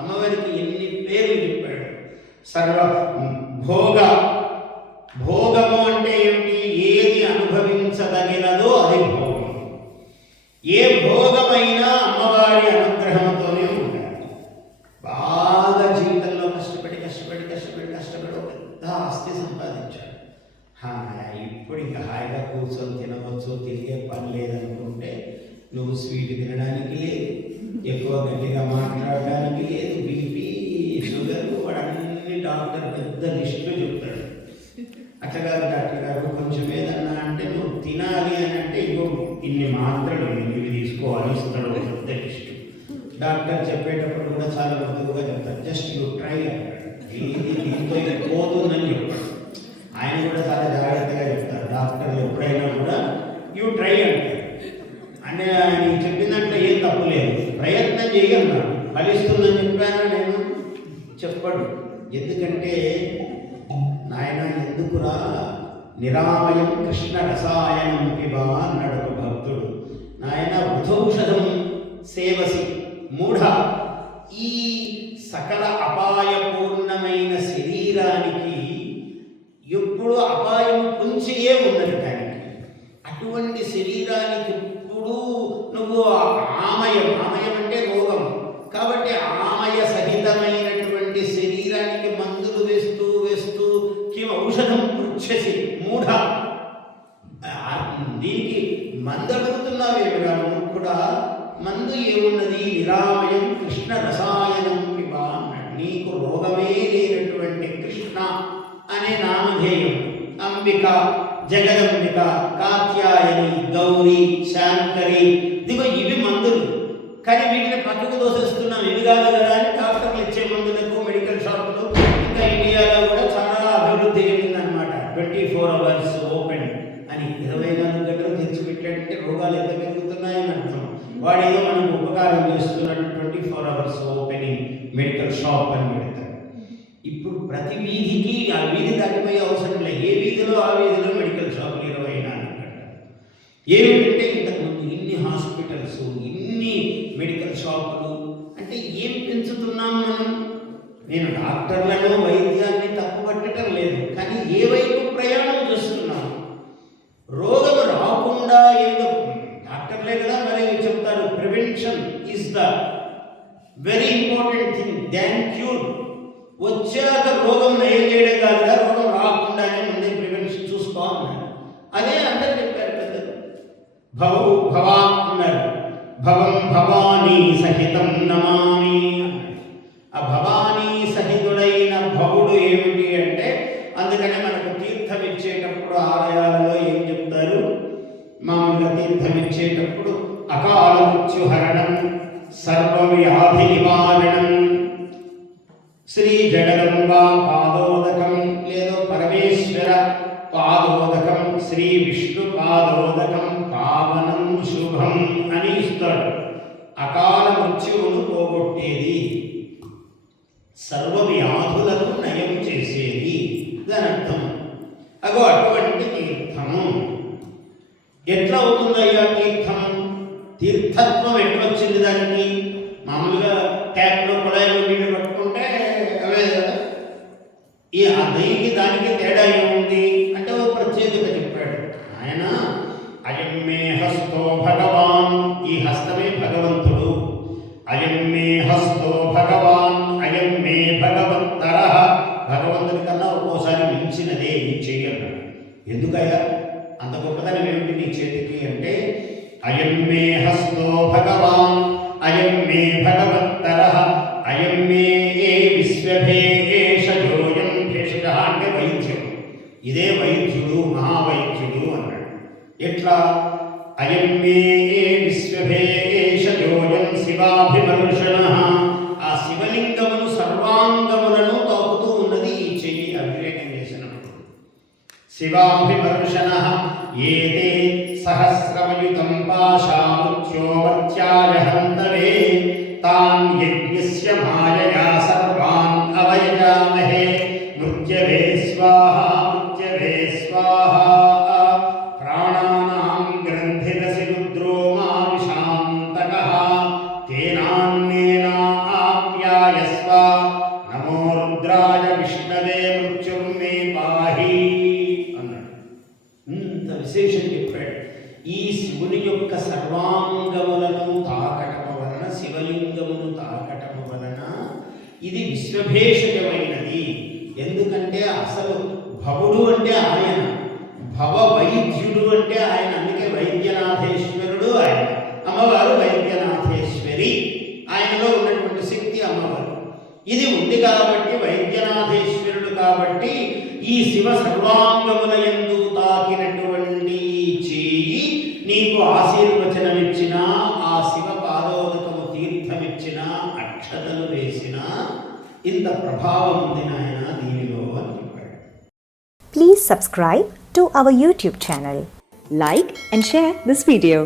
అమ్మవారికి ఎన్ని పేర్లు చెప్పాడు. సర్వ భోగ, భోగము అంటే ఏమిటి? ఏది అనుభవించదగినదో అది భోగం. ఏ భోగమైనా అమ్మవారి అనుగ్రహంతోనే ఉండాలి. బాగా జీవితంలో కష్టపడి ఒక పెద్ద ఆస్తి సంపాదించాడు. ఇప్పుడు ఇంకా హాయిగా కూర్చొని తినవచ్చు, తిరిగే పని లేదనుకుంటే నువ్వు స్వీట్ తినడానికి లేదు, ఎక్కువ గట్టిగా మాట్లాడడానికి లేదు, బీపీ షుగర్ వాడన్నీ డాక్టర్ పెద్ద లిస్టులో చెప్తాడు. అట్టగారు డాక్టర్ గారు కొంచెం ఏదన్నా అంటే నువ్వు తినాలి అని అంటే ఇంకో ఇన్ని మాత్రలు ఇవి తీసుకోవాలి ఇస్తాడు, పెద్ద లిస్టు. డాక్టర్ చెప్పేటప్పుడు కూడా చాలా మృదువుగా చెప్తారు, జస్ట్ యూ ట్రై అంటాడు. ఇది దీంతో ఇది పోతుందని చెప్పాడు. ఆయన కూడా చాలా జాగ్రత్తగా చెప్తారు డాక్టర్లు ఎప్పుడైనా కూడా, యూ ట్రై అంటారు. అంటే ఆయన చెప్పిన దాంట్లో ఏం తప్పు లేదు, ప్రయత్నం చేయగలన్నాడు. ఫలిస్తుందని చెప్పాను నేను చెప్పడు. ఎందుకంటే నాయన ఎందుకురా నిరామయం కృష్ణ రసాయనం పిబా అన్నాడు ఒక భక్తుడు. నాయన వృథౌషధం సేవసి మూఢ, ఈ సకల అపాయపూర్ణమైన శరీరానికి ఎప్పుడు అపాయం పొంచియే ఉన్నది. దానికి అటువంటి శరీరానికి ఎప్పుడు నువ్వు ఆమయం అంటే రోగం కాబట్టి ఆమయ సహితమైనటువంటి శరీరానికి మందులు వేస్తూ కిం ఔషధం పృచ్ఛసి మూఢ, దీనికి మందు అడుగుతున్నావేమిరా కూడా, మందు ఏమున్నది? నిరామయం కృష్ణ రసాయనం పిబా అన్నాడు. నీకు రోగమే లేనటువంటి కృష్ణ అనే నామధేయం, అంబిక, జగదంబిక, కాత్యాయని, గౌరీ, శాంకరి, దిగో ఇవి మందులు. కానీ వీటిని పక్కకు దోసేస్తున్నాం. ఇవి కాదు కదా అని డాక్టర్లు ఇచ్చే మందులకు మెడికల్ షాపులు ఇంకా ఇండియాలో కూడా చాలా అభివృద్ధి చెందిందనమాట. 24 hours ఓపెన్ అని, 24 గంటలు తెచ్చిపెట్టాడంటే రోగాలు ఎంత పెరుగుతున్నాయని అర్థం. వాడేదో మనకు ఉపకారం చేస్తున్నట్టు 24 hours ఓపెనింగ్ మెడికల్ షాప్ అని పెడతారు. ఇప్పుడు ప్రతి వీధికి ఆ వీధి దాటిపోయే అవసరం లేదు. ఏ వీధిలో ఆ వీధిలో మెడికల్ షాపులు 24 గంటలు. ఏమిటంటే ఇంతకుముందు ఇన్ని హాస్పిటల్స్, ఇన్ని మెడికల్ షాపులు అంటే ఏం పెంచుతున్నాం మనం? నేను డాక్టర్లను వైద్యాన్ని తప్పుపట్టడం లేదు, కానీ ఏ వైపు ప్రయాణం చేస్తున్నాం? రోగం రాకుండా ఏదో డాక్టర్లే కదా మరి చెప్తారు, prevention is the very important thing than cure. వచ్చాక రోగం నయం చేయడం కాదుగా, రోగం రాకుండానే ముందే ప్రివెన్షన్ చూసుకోవాలన్నారు. అదే అందరు చెప్పారు పెద్దలు. భవా అన్నారు, భవం భవానీ సహితం నమామి అన్నాడు. ఆ భవానీ సహితుడైన భవుడు ఏమిటి అంటే, అందుకనే మనకు తీర్థం ఇచ్చేటప్పుడు ఆలయాలలో ఏం చెప్తారు? మామూలుగా తీర్థం ఇచ్చేటప్పుడు అకాల మృత్యుహరణం, సర్వవ్యాధి నివారణం, శ్రీ జగదంబా పాదోదకం, లేదో పరమేశ్వర పాదోదకం, శ్రీ విష్ణు పాదోదకం, పావనం శుభం అని ఇస్తాడు. అకాల మృత్యువును పోగొట్టేది, సర్వ వ్యాధులను నయం చేసేది దాని అర్థం. అగో అటువంటి తీర్థము ఎట్లా అవుతుందయ్యా తీర్థం? తీర్థత్వం ఎట్లొచ్చింది దానికి? మామూలుగా ట్యాప్లో కుళాయిలో నీళ్లు పట్టుకుంటే అవే కదా. ఈ ఆ దయ్యకి దానికి తేడా ఏముంది అంటే ఓ ప్రత్యేకత చెప్పాడు ఆయన. అయం మే హస్తో భగవాన్, ఈ హస్తమే భగవంతుడు. అయం మే హస్తో భగవాన్, అయం మే భగవంతర, భగవంతుడి కన్నా ఒక్కోసారి మించినదే ఈ చెయ్యన్నాడు. ఎందుకయ్యా అంత గొప్పదనం ఏమిటి నీ చేతికి అంటే, అయం మే హస్తో భగవాన్, అయం మే భగవంతర, అయం మే విశ్వభేషజోయం. భేషజ అంటే వైద్యం, ఇదే వైద్యుడు, మహావైద్యుడు అన్నాడు. ఎట్లా? అయం మే విశ్వభేషజోయం శివాభిమర్శన, ఆ శివలింగమును సర్వాంగములను తాకుతూ ఉన్నది ఈ చెయ్యి అభిషేకం చేసినప్పుడు. శివాభిమర్శన ఏతే సహస్రమయుతం పాశామృత్యోమర్త్యాయ హంతవే, తాన్ యజ్ఞస్య మాయయా సర్వాన్ అవయజామహే. మృత్యవే స్వాహా, మృత్యవే స్వాహా. ప్రాణానాం గ్రంథిరసి రుద్రో మా విశాంతకః, తేనాన్నేనా ఆప్యాయ స్వ నమో రుద్రాయ విష్ణవే మృత్యుర్మే పాహి అన్నాడు. ఇంత విశేషం చెప్పాడు. ఈ శివుని యొక్క సర్వాంగములను తాకటము వలన, శివలింగమును తాకటము వలన ఇది విశ్వభేషజమైనది. ఎందుకంటే అసలు భవుడు అంటే ఆయన, భవ వైద్యుడు అంటే ఆయన. అందుకే వైద్యనాథేశ్వరుడు ఆయన, అమ్మవారు వైద్యనాథేశ్వరి. ఆయనలో ఉన్నటువంటి శక్తి అమ్మవారు. ఇది ఉంది కాబట్టి వైద్యనాథేశ్వరుడు కాబట్టి ఈ శివ సర్వాంగముల యందు తాకినటువంటి ఈ చేయి నీకు ఆశీర్వచనమిచ్చిన, ఆ శివ పాదోదకము తీర్థమిచ్చిన, అక్షతలు వేసిన ఇంత ప్రభావం ఉంది నాయన దీనిలో అని చెప్పాడు. Please subscribe to our YouTube channel. Like and share this video.